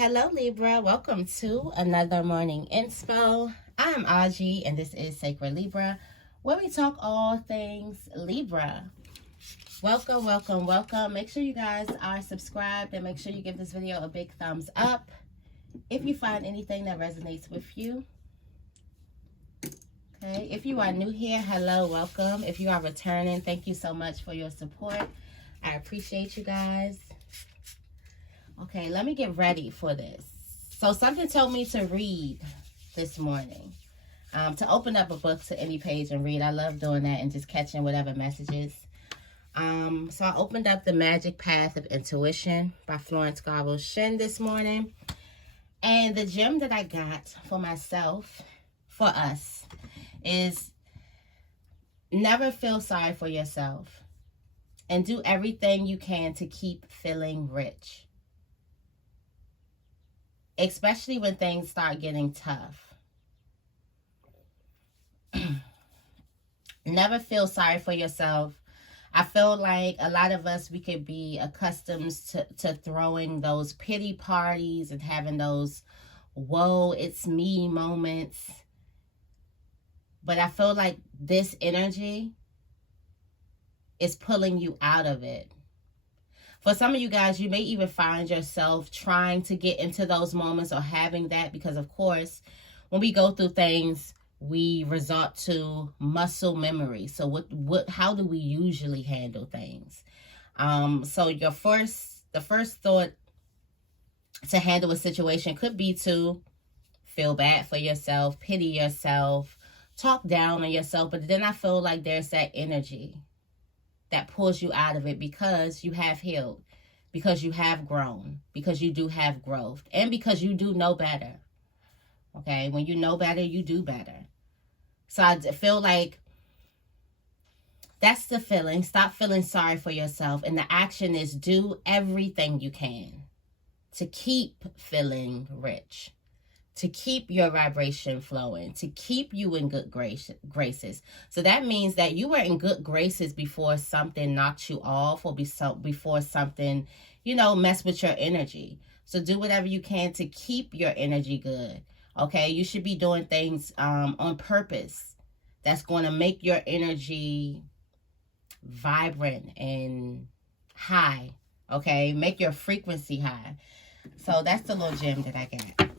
Hello Libra, welcome to another morning inspo. I'm Auji and this is Sacred Libra, where we talk all things Libra. Welcome, welcome, welcome. Make sure you guys are subscribed and make sure you give this video a big thumbs up if you find anything that resonates with you. Okay, if you are new here, hello, welcome. If you are returning, thank you so much for your support. I appreciate you guys. Okay, let me get ready for this. So something told me to read this morning. To open up a book to any page and read. I love doing that and just catching whatever messages. So I opened up The Magic Path of Intuition by Florence Scovel Shinn this morning. And the gem that I got for myself, for us, is never feel sorry for yourself. And do everything you can to keep feeling rich. Especially when things start getting tough. Never feel sorry for yourself. I feel like a lot of us, we could be accustomed to throwing those pity parties and having those, whoa, it's me moments. But I feel like this energy is pulling you out of it. For some of you guys, you may even find yourself trying to get into those moments or having that because, of course, when we go through things, we resort to muscle memory. So how do we usually handle things? So the first thought to handle a situation could be to feel bad for yourself, pity yourself, talk down on yourself. But then I feel like there's that energy that pulls you out of it because you have healed, because you have grown, because you do have growth, and because you do know better. Okay, when you know better, you do better. So I feel like that's the feeling. Stop feeling sorry for yourself. And the action is do everything you can to keep feeling rich, to keep your vibration flowing, to keep you in good graces. So that means that you were in good graces before something knocked you off or before something, messed with your energy. So do whatever you can to keep your energy good. Okay, you should be doing things on purpose that's going to make your energy vibrant and high. Okay, make your frequency high. So that's the little gem that I got.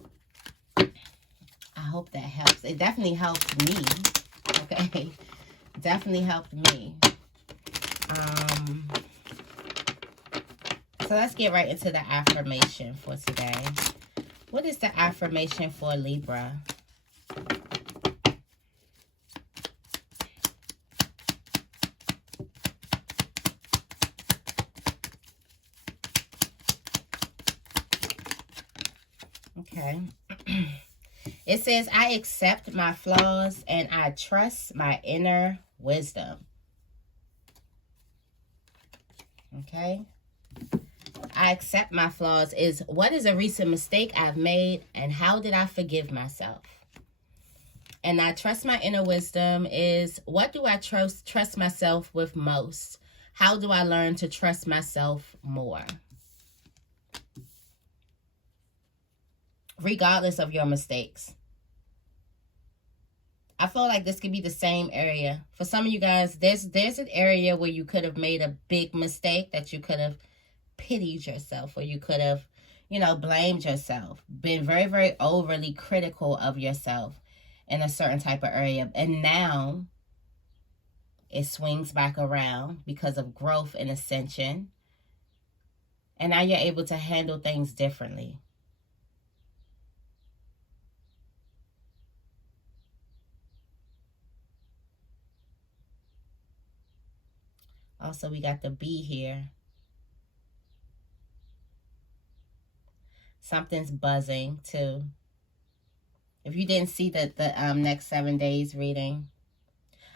I hope that helps. It definitely helped me. Okay. Definitely helped me. So let's get right into the affirmation for today. What is the affirmation for Libra? Okay. It says, I accept my flaws and I trust my inner wisdom. Okay. I accept my flaws is, what is a recent mistake I've made and how did I forgive myself? And I trust my inner wisdom is, what do I trust myself with most? How do I learn to trust myself more? Regardless of your mistakes. I feel like this could be the same area. For some of you guys, there's an area where you could have made a big mistake that you could have pitied yourself, or you could have, blamed yourself, been very, very overly critical of yourself in a certain type of area. And now it swings back around because of growth and ascension. And now you're able to handle things differently. Also, we got the bee here. Something's buzzing too. If you didn't see the next 7 days reading,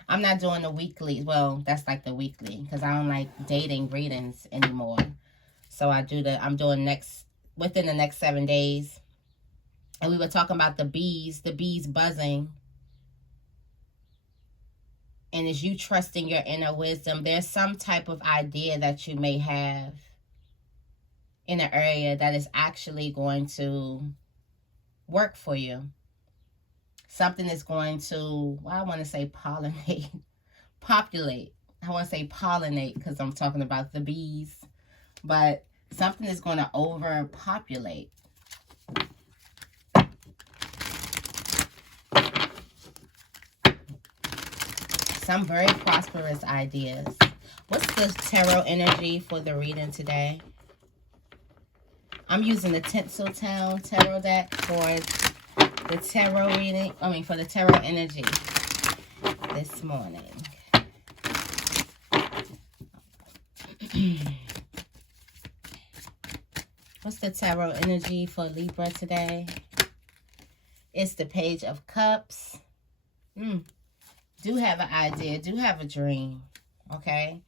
I'm not doing the weekly. Well, that's like the weekly because I don't like dating readings anymore. So I'm doing within the next 7 days. And we were talking about the bees buzzing. And as you trusting your inner wisdom, there's some type of idea that you may have in an area that is actually going to work for you. Something is going to, well, I want to say pollinate, populate. I want to say pollinate because I'm talking about the bees. But something is going to overpopulate. Some very prosperous ideas. What's the tarot energy for the reading today? I'm using the Tinseltown Tarot deck for the tarot reading. For the tarot energy this morning. What's the tarot energy for Libra today? It's the Page of Cups. Do have an idea. Do have a dream. Okay?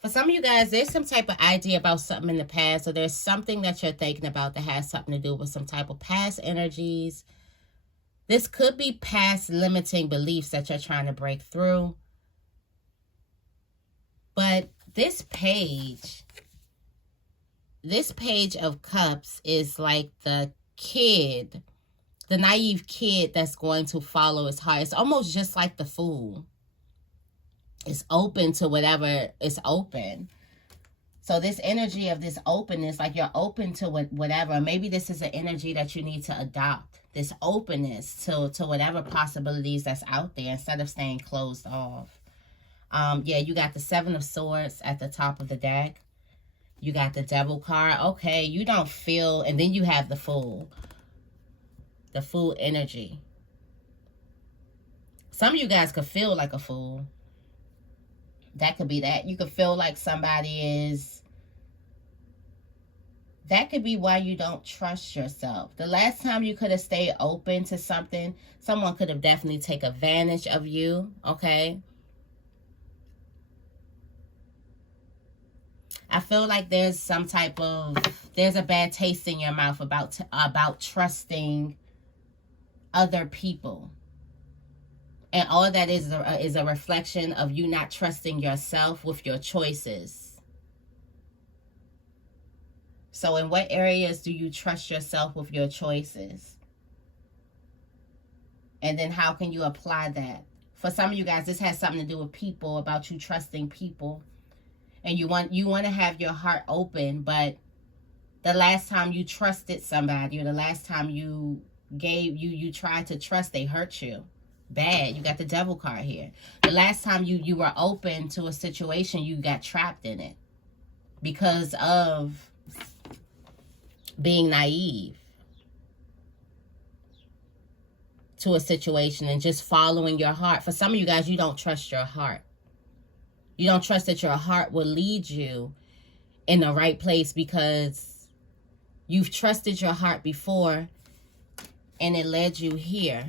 For some of you guys, there's some type of idea about something in the past, or there's something that you're thinking about that has something to do with some type of past energies. This could be past limiting beliefs that you're trying to break through. But this page of cups is like the kid, the naive kid that's going to follow his heart. It's almost just like the fool. It's open to whatever is open. So this energy of this openness, like you're open to whatever. Maybe this is an energy that you need to adopt. This openness to whatever possibilities that's out there instead of staying closed off. Yeah, you got the Seven of Swords at the top of the deck. You got the Devil card. Okay, you don't feel, and then you have the Fool. The Fool energy. Some of you guys could feel like a fool. That could be that. You could feel like somebody is... That could be why you don't trust yourself. The last time you could have stayed open to something, someone could have definitely taken advantage of you, okay? I feel like there's some type of... There's a bad taste in your mouth about trusting other people. And all of that is a reflection of you not trusting yourself with your choices. So in what areas do you trust yourself with your choices? And then how can you apply that? For some of you guys, this has something to do with people, about you trusting people. And you want to have your heart open, but the last time you trusted somebody, or the last time you tried to trust, they hurt you. Bad. You got the Devil card here. The last time you were open to a situation, you got trapped in it because of being naive to a situation and just following your heart. For some of you guys, you don't trust your heart. You don't trust that your heart will lead you in the right place because you've trusted your heart before and it led you here.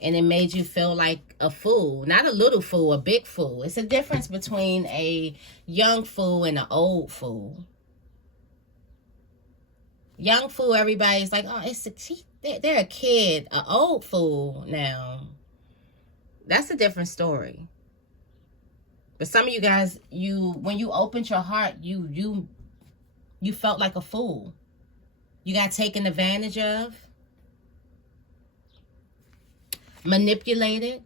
And it made you feel like a fool. Not a little fool, a big fool. It's a difference between a young fool and an old fool. Young fool, everybody's like, oh, they're a kid. An old fool now. That's a different story. But some of you guys, when you opened your heart, you felt like a fool. You got taken advantage of. Manipulated.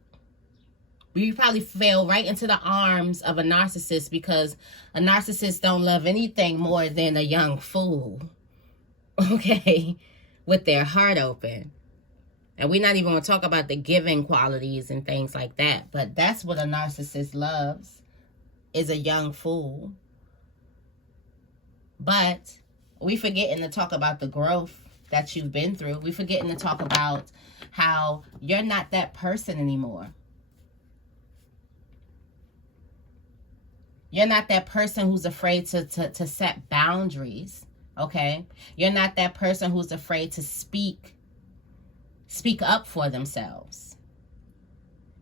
You probably fell right into the arms of a narcissist because a narcissist don't love anything more than a young fool. Okay? With their heart open. And we're not even going to talk about the giving qualities and things like that. But that's what a narcissist loves, is a young fool. But we forgetting to talk about the growth that you've been through. We forgetting to talk about how you're not that person anymore. You're not that person who's afraid to set boundaries, okay? You're not that person who's afraid to speak up for themselves.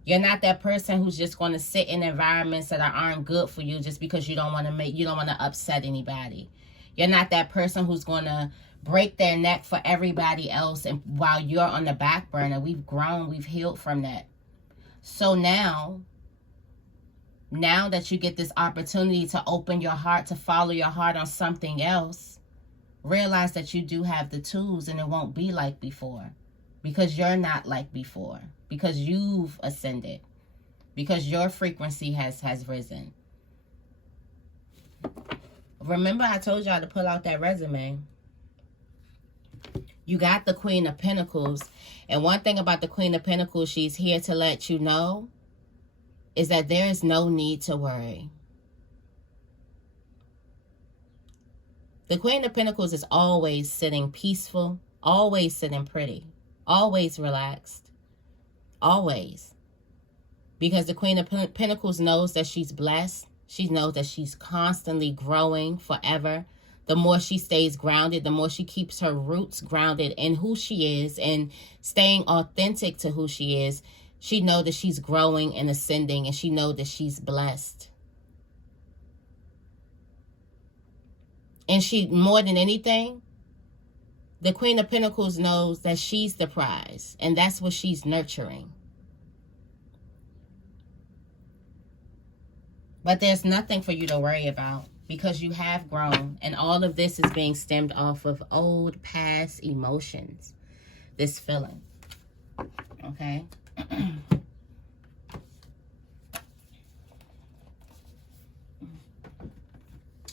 You're not that person who's just going to sit in environments that aren't good for you just because you don't want to upset anybody. You're not that person who's going to break their neck for everybody else and while you're on the back burner. We've grown, we've healed from that. So now Now that you get this opportunity to open your heart, to follow your heart on something else, realize that you do have the tools and it won't be like before. Because you're not like before. Because you've ascended. Because your frequency has risen. Remember I told y'all to pull out that resume. You got the Queen of Pentacles. And one thing about the Queen of Pentacles, she's here to let you know, is that there is no need to worry. The Queen of Pentacles is always sitting peaceful, always sitting pretty, always relaxed, always. Because the Queen of Pentacles knows that she's blessed. She knows that she's constantly growing forever. The more she stays grounded, the more she keeps her roots grounded in who she is and staying authentic to who she is, she knows that she's growing and ascending, and she knows that she's blessed. And she, more than anything, the Queen of Pentacles knows that she's the prize, and that's what she's nurturing. But there's nothing for you to worry about because you have grown, and all of this is being stemmed off of old past emotions, this feeling. Okay?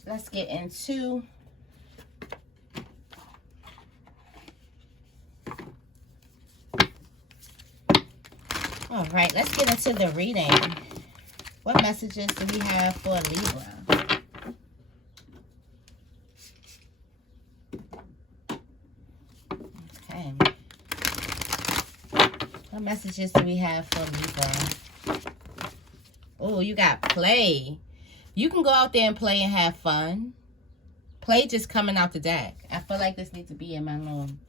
Let's get into all right, let's get into the reading. What messages do we have for Libra? Okay. What messages do we have for Libra? Oh, you got play. You can go out there and play and have fun. Play just coming out the deck. I feel like this needs to be in my room.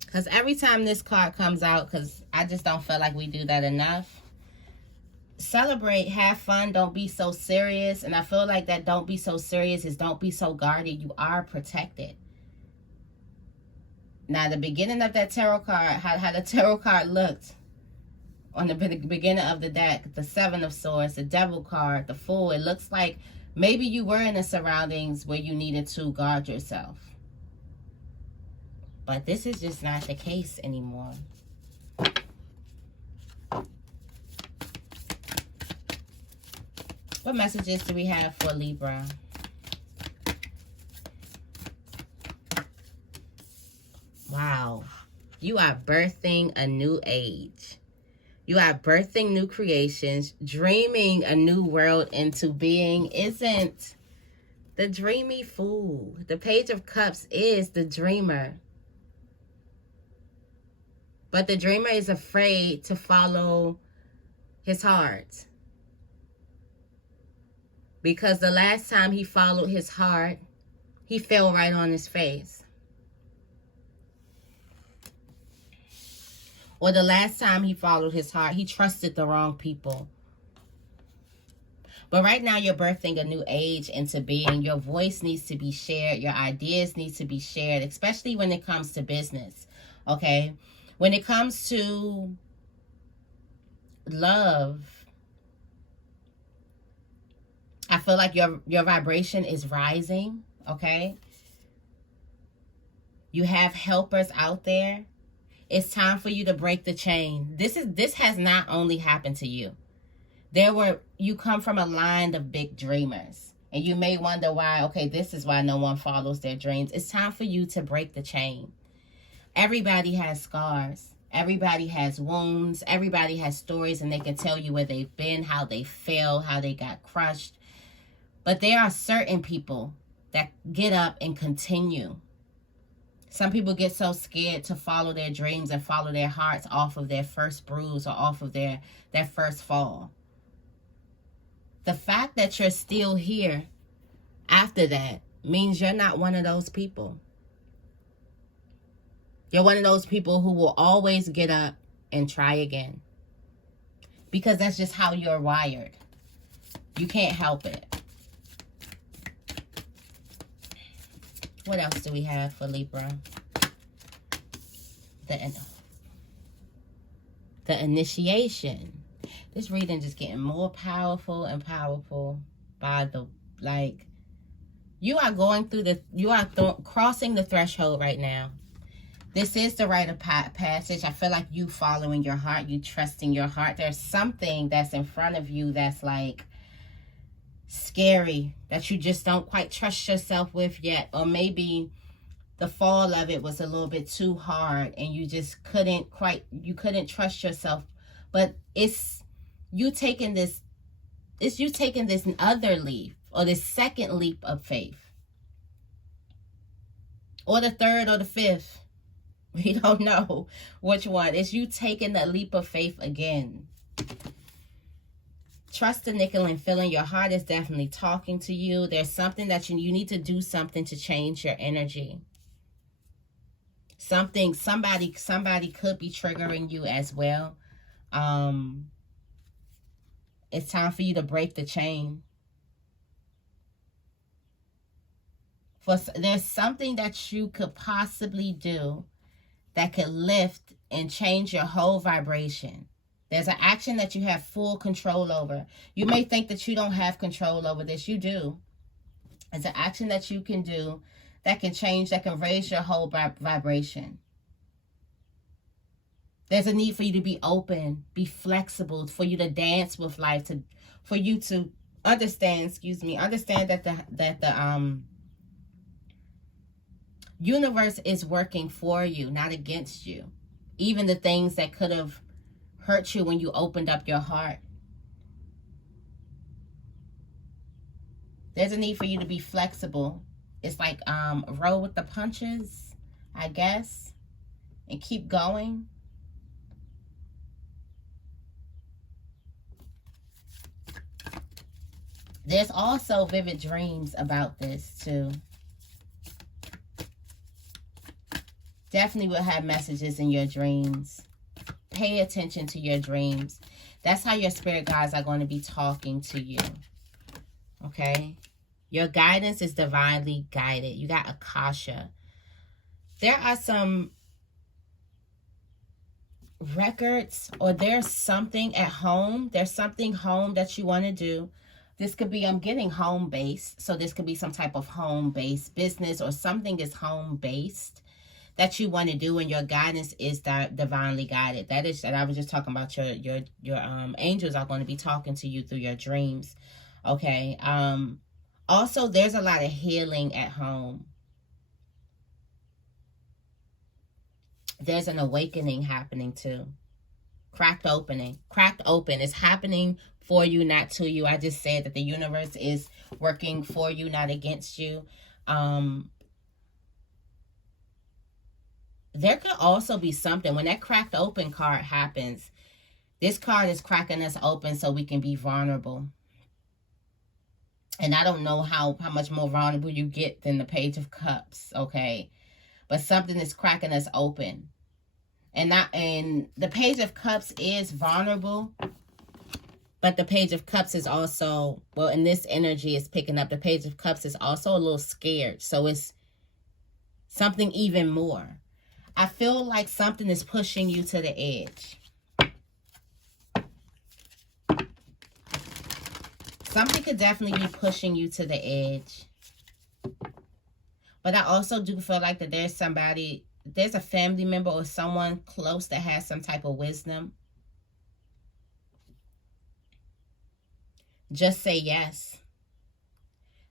Because every time this card comes out, because I just don't feel like we do that enough. Celebrate, have fun, don't be so serious. And I feel like that don't be so serious is don't be so guarded. You are protected. Now, the beginning of that tarot card, how the tarot card looked on the beginning of the deck, the Seven of Swords, the Devil card, the Fool, it looks like maybe you were in the surroundings where you needed to guard yourself. But this is just not the case anymore. What messages do we have for Libra? Wow. You are birthing a new age. You are birthing new creations, dreaming a new world into being. Isn't the dreamy fool? The Page of Cups is the dreamer. But the dreamer is afraid to follow his heart. Because the last time he followed his heart, he fell right on his face. Or the last time he followed his heart, he trusted the wrong people. But right now you're birthing a new age into being. Your voice needs to be shared. Your ideas need to be shared, especially when it comes to business. Okay? When it comes to love, I feel like your vibration is rising, okay? You have helpers out there. It's time for you to break the chain. This has not only happened to you. You come from a line of big dreamers. And you may wonder why, okay, this is why no one follows their dreams. It's time for you to break the chain. Everybody has scars. Everybody has wounds. Everybody has stories, and they can tell you where they've been, how they fell, how they got crushed. But there are certain people that get up and continue. Some people get so scared to follow their dreams and follow their hearts off of their first bruise or off of their first fall. The fact that you're still here after that means you're not one of those people. You're one of those people who will always get up and try again. Because that's just how you're wired. You can't help it. What else do we have for Libra? The initiation. This reading just getting more powerful and powerful by the, like, you are going through the, you are crossing the threshold right now. This is the rite of passage. I feel like you following your heart, you trusting your heart. There's something that's in front of you that's like scary, that you just don't quite trust yourself with yet. Or maybe the fall of it was a little bit too hard and you just couldn't trust yourself. But it's you taking this, other leap, or this second leap of faith. Or the third or the fifth. We don't know which one. It's you taking that leap of faith again. Trust the nickel and feeling. Your heart is definitely talking to you. There's something that you need to do something to change your energy. Somebody could be triggering you as well. It's time for you to break the chain. There's something that you could possibly do that could lift and change your whole vibration. There's an action that you have full control over. You may think that you don't have control over this. You do. It's an action that you can do that can change, that can raise your whole vibration. There's a need for you to be open, be flexible, for you to dance with life, for you to understand that the universe is working for you, not against you. Even the things that could have hurt you when you opened up your heart. There's a need for you to be flexible. It's like roll with the punches, I guess, and keep going. There's also vivid dreams about this too. Definitely will have messages in your dreams. Pay attention to your dreams. That's how your spirit guides are going to be talking to you. Okay? Your guidance is divinely guided. You got Akasha. There are some records, or there's something at home. There's something home that you want to do. This could be, I'm getting home-based. So this could be some type of home-based business, or something is home-based that you want to do, and your guidance is divinely guided. That I was just talking about your angels are going to be talking to you through your dreams. Okay. Also, there's a lot of healing at home. There's an awakening happening too. Cracked open is happening for you, not to you. I just said that the universe is working for you, not against you. There could also be something, when that cracked open card happens, this card is cracking us open so we can be vulnerable. And I don't know how much more vulnerable you get than the Page of Cups, okay? But something is cracking us open. And the Page of Cups is vulnerable, but the Page of Cups is also, well, in this energy is picking up, the Page of Cups is also a little scared. So it's something even more. I feel like something is pushing you to the edge. Something could definitely be pushing you to the edge. But I also do feel like that there's a family member or someone close that has some type of wisdom. Just say yes.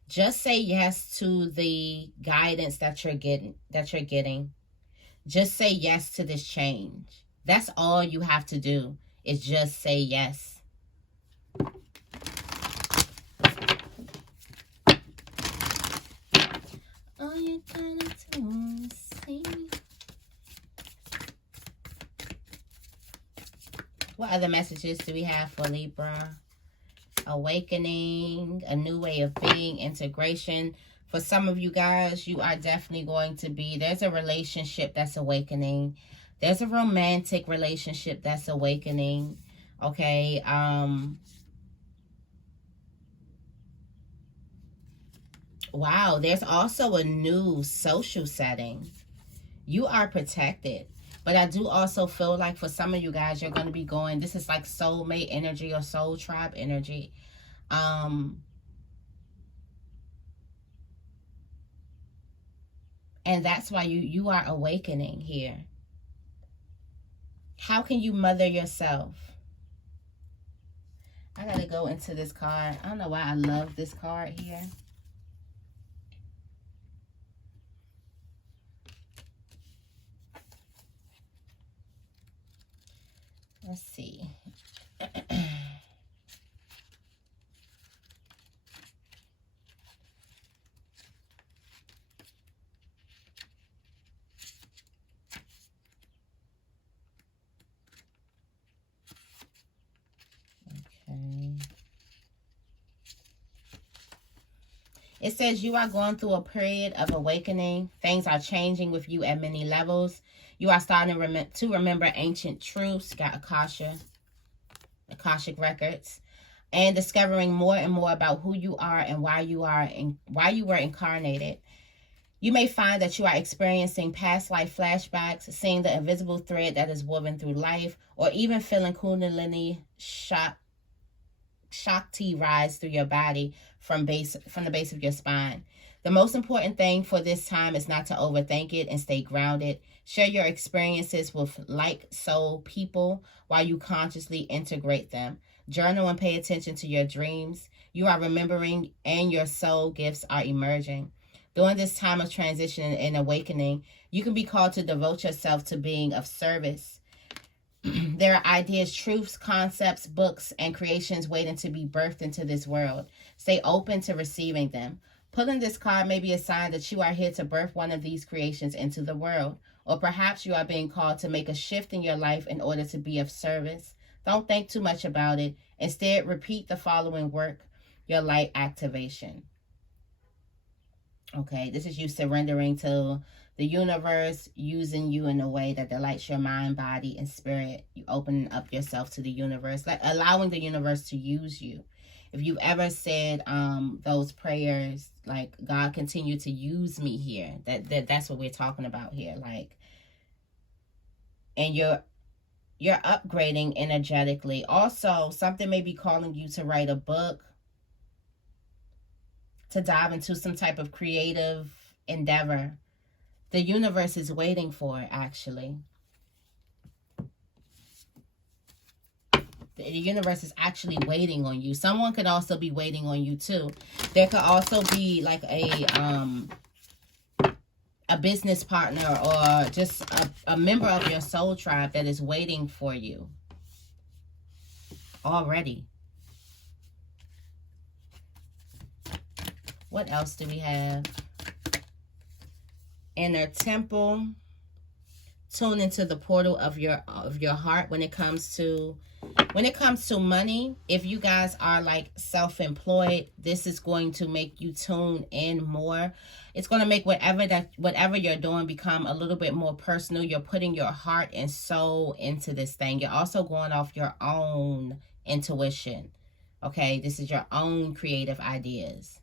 Just say yes to the guidance that you're getting. Just say yes to this change. That's all you have to do, is just say yes. All you gotta do is say. What other messages do we have for Libra? Awakening, a new way of being, integration. For some of you guys, you are definitely going to be, there's a relationship that's awakening. There's a romantic relationship that's awakening. Okay. Wow. There's also a new social setting. You are protected. But I do also feel like for some of you guys, you're going to be going, this is like soulmate energy or soul tribe energy. And that's why you are awakening here. How can you mother yourself? I got to go into this card. I don't know why I love this card here. Let's see. It says you are going through a period of awakening. Things are changing with you at many levels. You are starting to remember ancient truths. Got Akashic records. And discovering more and more about who you are and why you were incarnated. You may find that you are experiencing past life flashbacks, seeing the invisible thread that is woven through life, or even feeling Kundalini Shakti rise through your body from the base of your spine. The most important thing for this time is not to overthink it and stay grounded. Share your experiences with like soul people while you consciously integrate them. Journal and pay attention to your dreams. You are remembering and your soul gifts are emerging. During this time of transition and awakening, you can be called to devote yourself to being of service. There are ideas, truths, concepts, books, and creations waiting to be birthed into this world. Stay open to receiving them. Pulling this card may be a sign that you are here to birth one of these creations into the world. Or perhaps you are being called to make a shift in your life in order to be of service. Don't think too much about it. Instead, repeat the following work, your light activation. Okay, this is you surrendering to the universe, using you in a way that delights your mind, body, and spirit. You open up yourself to the universe, allowing the universe to use you. If you ever said those prayers, like, God, continue to use me here, that's what we're talking about here. Like, and you're upgrading energetically. Also, something may be calling you to write a book, to dive into some type of creative endeavor. The universe is waiting for it, actually. The universe is actually waiting on you. Someone could also be waiting on you too. There could also be like a business partner or just a member of your soul tribe that is waiting for you already. What else do we have? Inner temple. Tune into the portal of your heart when it comes to money. If you guys are like self-employed, this is going to make you tune in more. It's going to make whatever you're doing become a little bit more personal. You're putting your heart and soul into this thing. You're also going off your own intuition. Okay, this is your own creative ideas.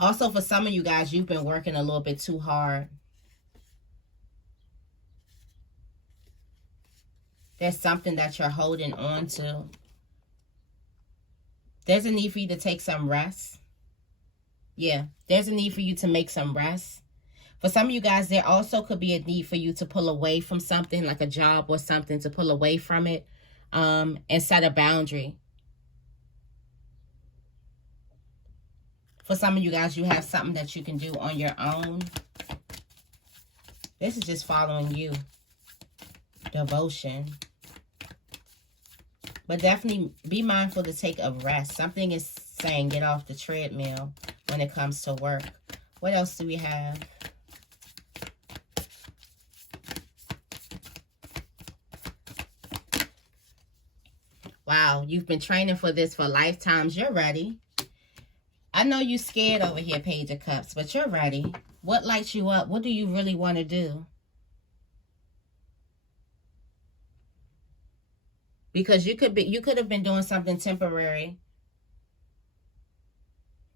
Also, for some of you guys, you've been working a little bit too hard. There's something that you're holding on to. There's a need for you to take some rest. Yeah, there's a need for you to make some rest. For some of you guys, there also could be a need for you to pull away from something, like a job or something, to pull away from it and set a boundary. For some of you guys, you have something that you can do on your own. This is just following you. Devotion. But definitely be mindful to take a rest. Something is saying get off the treadmill when it comes to work. What else do we have? Wow, you've been training for this for lifetimes. You're ready. I know you're scared over here, Page of Cups, but you're ready. What lights you up? What do you really want to do? Because you could have been doing something temporary.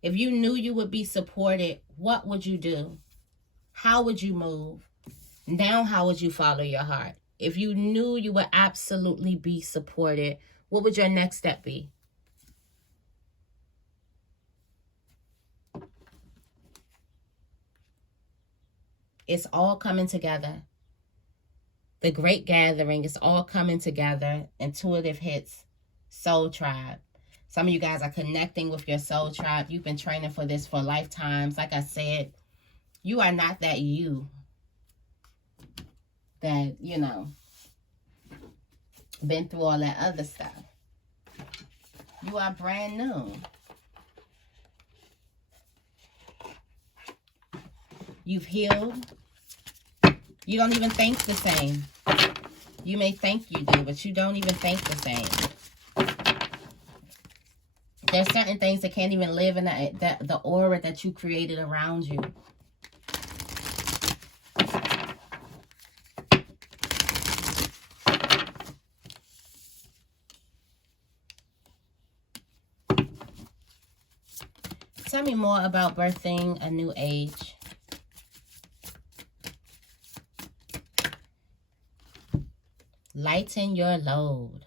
If you knew you would be supported, what would you do? How would you move? Now, how would you follow your heart? If you knew you would absolutely be supported, what would your next step be? It's all coming together. The great gathering is all coming together. Intuitive hits, soul tribe. Some of you guys are connecting with your soul tribe. You've been training for this for lifetimes. Like I said, you are not that you that, you know, been through all that other stuff. You are brand new. You've healed. You don't even think the same. You may think you do, but you don't even think the same. There's certain things that can't even live in the aura that you created around you. Tell me more about birthing a new age. Lighten your load.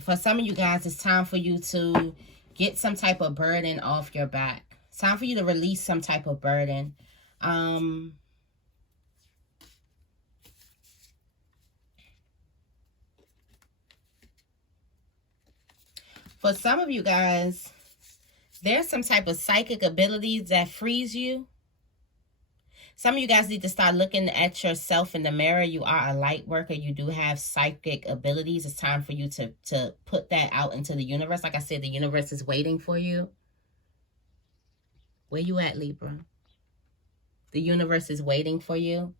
For some of you guys, it's time for you to get some type of burden off your back. It's time for you to release some type of burden. For some of you guys, there's some type of psychic abilities that frees you. Some of you guys need to start looking at yourself in the mirror. You are a light worker. You do have psychic abilities. It's time for you to put that out into the universe. Like I said, the universe is waiting for you. Where you at, Libra? The universe is waiting for you.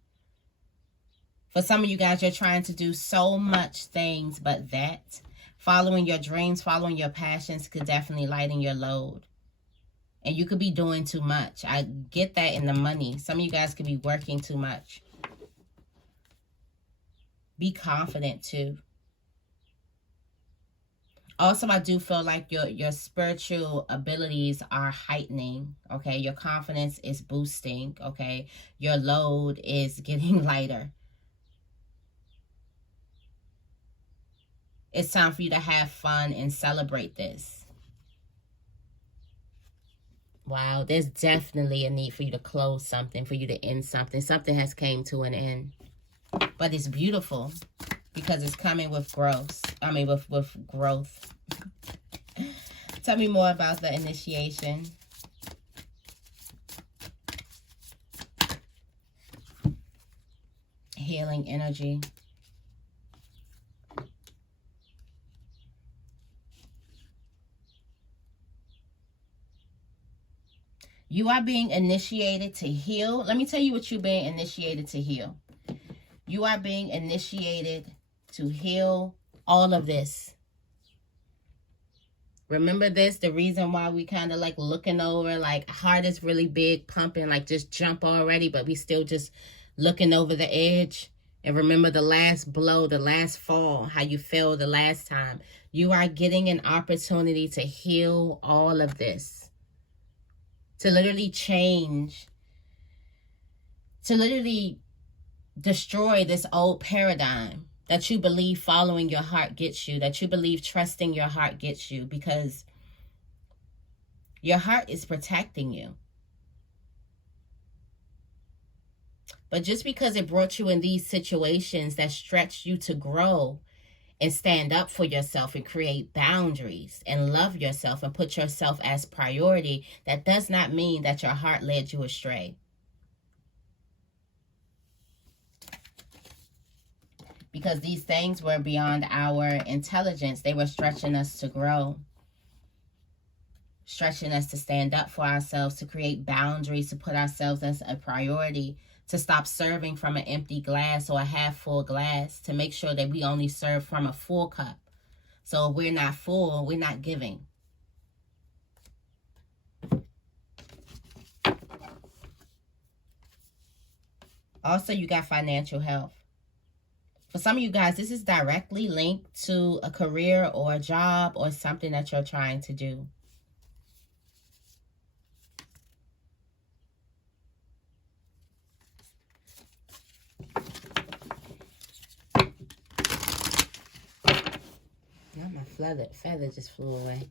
For some of you guys, you're trying to do so much things, but that following your dreams, following your passions could definitely lighten your load. And you could be doing too much. I get that in the money. Some of you guys could be working too much. Be confident too. Also, I do feel like your spiritual abilities are heightening, okay? Your confidence is boosting, okay? Your load is getting lighter. It's time for you to have fun and celebrate this. Wow, there's definitely a need for you to close something, for you to end something. Something has came to an end. But it's beautiful because it's coming with growth. I mean, with growth. Tell me more about the initiation. Healing energy. You are being initiated to heal. Let me tell you what you're being initiated to heal. You are being initiated to heal all of this. Remember this, the reason why we kind of like looking over, like heart is really big, pumping, like just jump already, but we still just looking over the edge. And remember the last blow, the last fall, how you fell the last time. You are getting an opportunity to heal all of this. To literally change, to literally destroy this old paradigm that you believe following your heart gets you, that you believe trusting your heart gets you, because your heart is protecting you. But just because it brought you in these situations that stretched you to grow and stand up for yourself and create boundaries and love yourself and put yourself as priority, that does not mean that your heart led you astray. Because these things were beyond our intelligence. They were stretching us to grow. Stretching us to stand up for ourselves, to create boundaries, to put ourselves as a priority, to stop serving from an empty glass or a half full glass, to make sure that we only serve from a full cup. So if we're not full, we're not giving. Also, you got financial health. For some of you guys, this is directly linked to a career or a job or something that you're trying to do. Not my feather just flew away.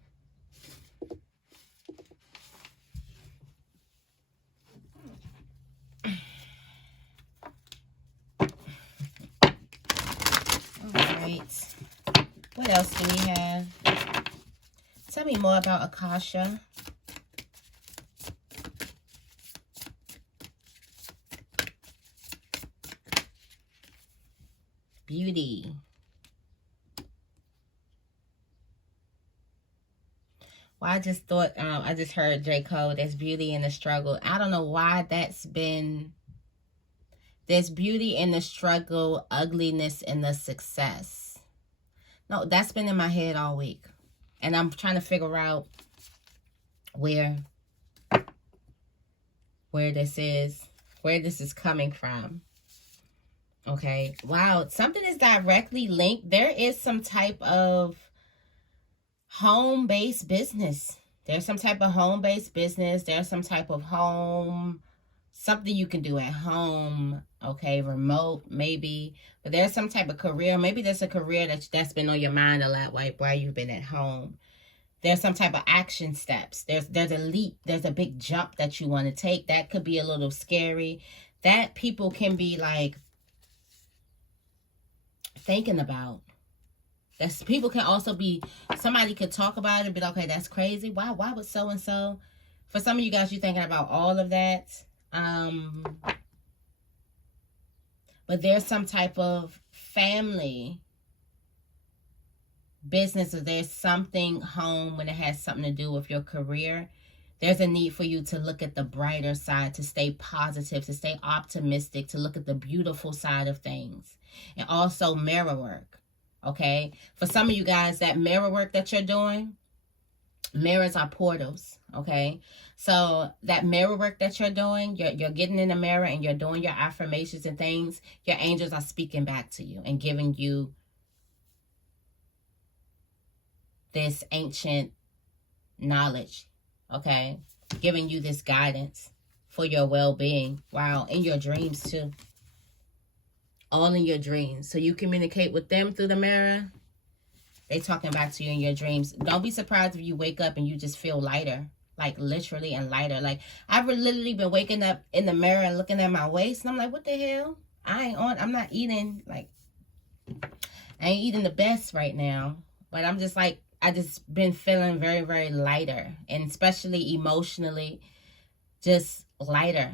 Alright. What else do we have? Tell me more about Akasha. Beauty. Well, I just thought, I just heard J. Cole, there's beauty in the struggle. I don't know why that's been, there's beauty in the struggle, ugliness in the success. No, that's been in my head all week. And I'm trying to figure out where this is coming from. Okay. Wow. Something is directly linked. There is some type of home-based business. There's some type of home-based business. There's some type of home, something you can do at home. Okay. Remote, maybe. But there's some type of career. Maybe there's a career that's been on your mind a lot while you've been at home. There's some type of action steps. There's a leap. There's a big jump that you want to take. That could be a little scary. That people can be like thinking about. That's, people can also be, somebody could talk about it and be like, okay, that's crazy. Why would so-and-so? For some of you guys, you're thinking about all of that. But there's some type of family business, or there's something home when it has something to do with your career. There's a need for you to look at the brighter side, to stay positive, to stay optimistic, to look at the beautiful side of things. And also mirror work. Okay, for some of you guys, that mirror work that you're doing, mirrors are portals. Okay, so that mirror work that you're doing, you're getting in the mirror and you're doing your affirmations and things. Your angels are speaking back to you and giving you this ancient knowledge. Okay, giving you this guidance for your well-being. Wow, in your dreams too. All in your dreams. So you communicate with them through the mirror. They talking back to you in your dreams. Don't be surprised if you wake up and you just feel lighter. Like literally and lighter. Like I've literally been waking up in the mirror and looking at my waist. And I'm like, what the hell? I'm not eating. Like, I ain't eating the best right now. But I'm just like, I just been feeling very, very lighter. And especially emotionally, just lighter.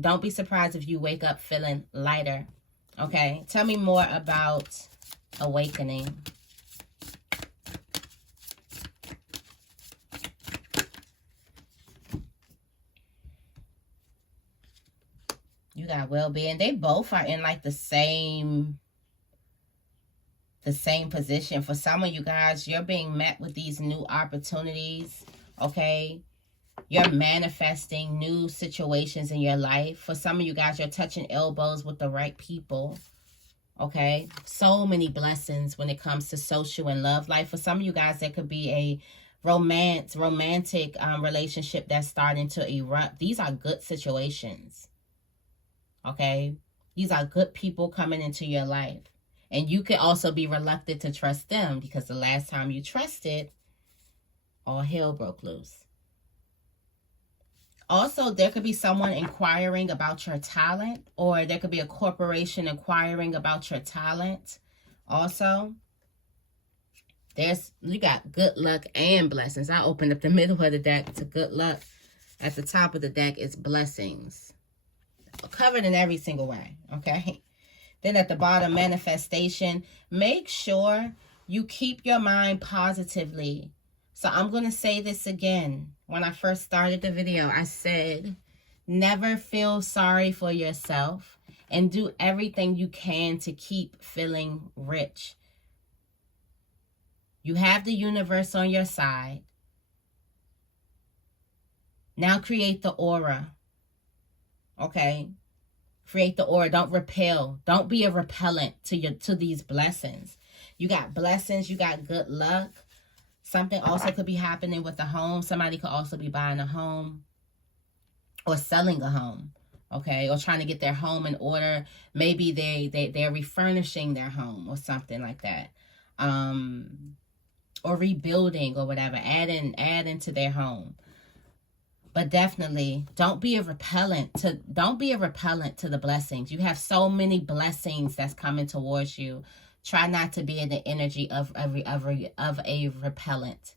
Don't be surprised if you wake up feeling lighter. Okay, tell me more about awakening. You got well-being. They both are in like the same position. For some of you guys, you're being met with these new opportunities. Okay, you're manifesting new situations in your life. For some of you guys, you're touching elbows with the right people. Okay, so many blessings when it comes to social and love life. For some of you guys, there could be a romantic relationship that's starting to erupt. These are good situations. Okay, these are good people coming into your life. And you can also be reluctant to trust them because the last time you trusted, all hell broke loose. Also, there could be someone inquiring about your talent, or there could be a corporation inquiring about your talent. Also, you got good luck and blessings. I opened up the middle of the deck to good luck. At the top of the deck is blessings. Covered in every single way, okay? Then at the bottom, manifestation. Make sure you keep your mind positively. So I'm going to say this again. When I first started the video, I said, never feel sorry for yourself and do everything you can to keep feeling rich. You have the universe on your side. Now create the aura. Okay? Create the aura. Don't repel. Don't be a repellent to these blessings. You got blessings. You got good luck. Something also could be happening with the home. Somebody could also be buying a home or selling a home, okay? Or trying to get their home in order. Maybe they're refurnishing their home or something like that. Or rebuilding or whatever. Adding to their home. But definitely don't be a repellent to the blessings. You have so many blessings that's coming towards you. Try not to be in the energy of a repellent.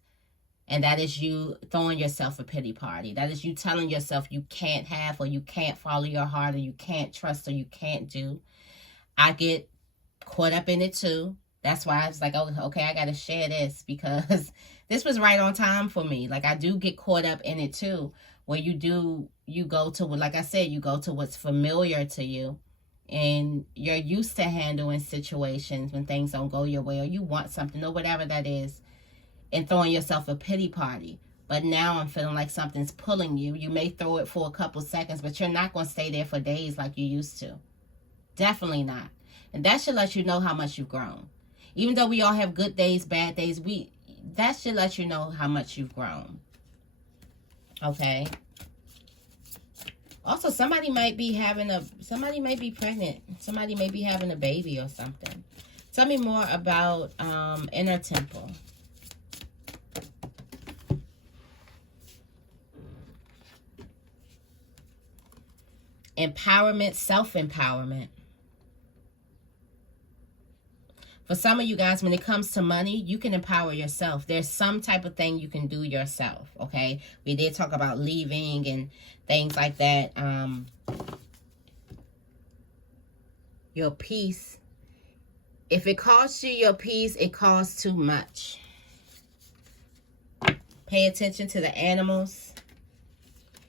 And that is you throwing yourself a pity party. That is you telling yourself you can't have, or you can't follow your heart, or you can't trust, or you can't do. I get caught up in it too. That's why I was like, oh, okay, I got to share this, because this was right on time for me. Like, I do get caught up in it too, where you go to, like I said, you go to what's familiar to you, and you're used to handling situations when things don't go your way, or you want something, or whatever that is, and throwing yourself a pity party. But now I'm feeling like something's pulling you. You may throw it for a couple seconds, but you're not going to stay there for days like you used to. Definitely not. And that should let you know how much you've grown. Even though we all have good days, bad days, that should let you know how much you've grown. Okay. Also, somebody might be pregnant. Somebody may be having a baby or something. Tell me more about inner temple. Empowerment, self-empowerment. For some of you guys, when it comes to money, you can empower yourself. There's some type of thing you can do yourself, okay? We did talk about leaving and things like that. Your peace. If it costs you your peace, it costs too much. Pay attention to the animals.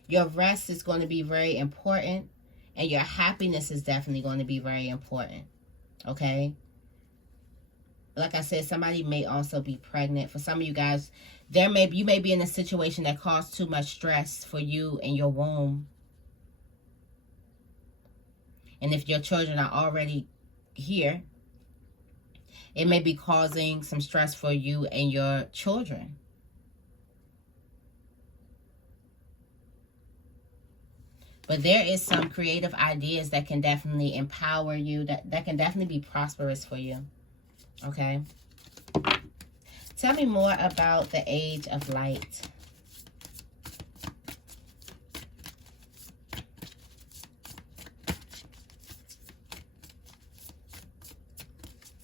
Your rest is going to be very important. And your happiness is definitely going to be very important, okay? Like I said, somebody may also be pregnant. For some of you guys, you may be in a situation that caused too much stress for you and your womb. And if your children are already here, it may be causing some stress for you and your children. But there is some creative ideas that can definitely empower you, that can definitely be prosperous for you. Okay? Tell me more about the Age of Light.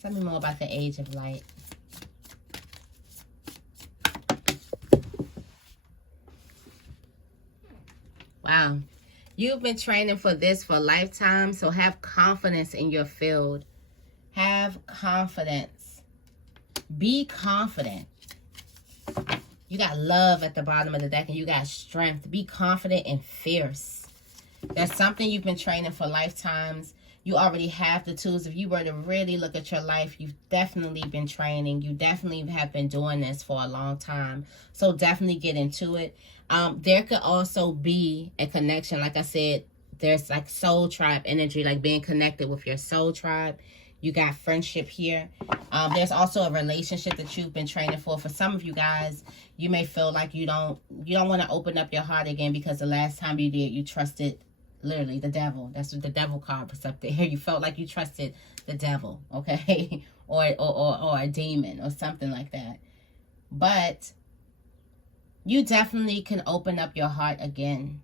Tell me more about the Age of Light. Wow. You've been training for this for a lifetime, so have confidence in your field. Have confidence. Be confident. You got love at the bottom of the deck, and you got strength. Be confident and fierce. There's something you've been training for lifetimes. You already have the tools. If you were to really look at your life, you've definitely been training. You definitely have been doing this for a long time. So definitely get into it. There could also be a connection. Like I said, there's like soul tribe energy, like being connected with your soul tribe. You got friendship here. There's also a relationship that you've been training for. For some of you guys, you may feel like you don't want to open up your heart again, because the last time you did, you trusted literally the devil. That's what the devil card was up there. You felt like you trusted the devil, okay? or a demon or something like that. But you definitely can open up your heart again.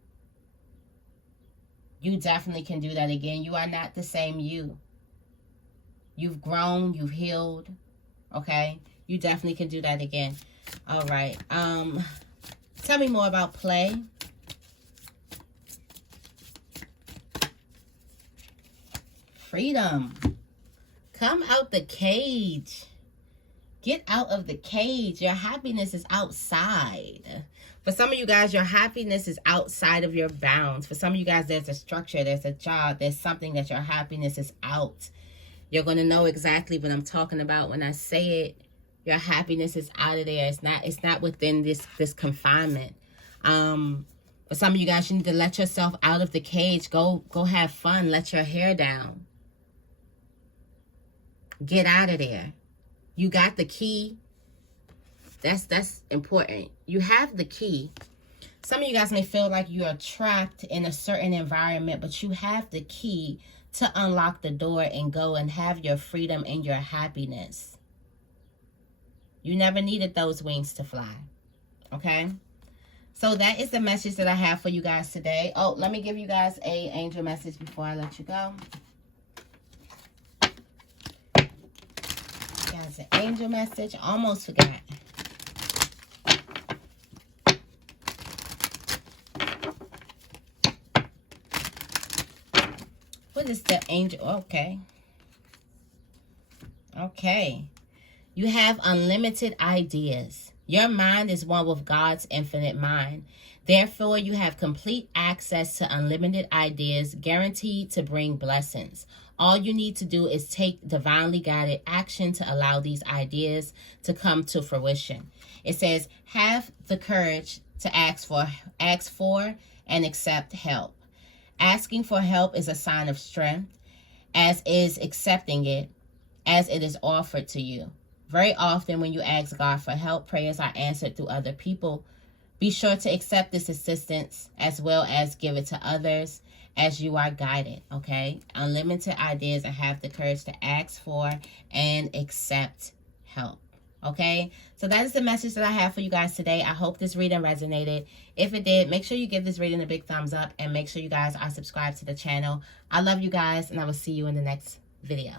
You definitely can do that again. You are not the same you. You've grown, you've healed, okay? You definitely can do that again. All right. Tell me more about play. Freedom. Come out the cage. Get out of the cage. Your happiness is outside. For some of you guys, your happiness is outside of your bounds. For some of you guys, there's a structure, there's a job, there's something that your happiness is out. You're going to know exactly what I'm talking about when I say it. Your happiness is out of there. It's not within this confinement. For some of you guys, you need to let yourself out of the cage. Go have fun. Let your hair down. Get out of there. You got the key. That's important. You have the key. Some of you guys may feel like you are trapped in a certain environment, but you have the key to unlock the door and go and have your freedom and your happiness. You never needed those wings to fly. Okay? So that is the message that I have for you guys today. Oh, let me give you guys a angel message before I let you go. Guys, an angel message. Almost forgot. What is the angel? Okay. Okay. You have unlimited ideas. Your mind is one with God's infinite mind. Therefore, you have complete access to unlimited ideas guaranteed to bring blessings. All you need to do is take divinely guided action to allow these ideas to come to fruition. It says, have the courage to ask for and accept help. Asking for help is a sign of strength, as is accepting it, as it is offered to you. Very often when you ask God for help, prayers are answered through other people. Be sure to accept this assistance as well as give it to others as you are guided, okay? Unlimited ideas and have the courage to ask for and accept help, okay? So that is the message that I have for you guys today. I hope this reading resonated. If it did, make sure you give this reading a big thumbs up and make sure you guys are subscribed to the channel. I love you guys and I will see you in the next video.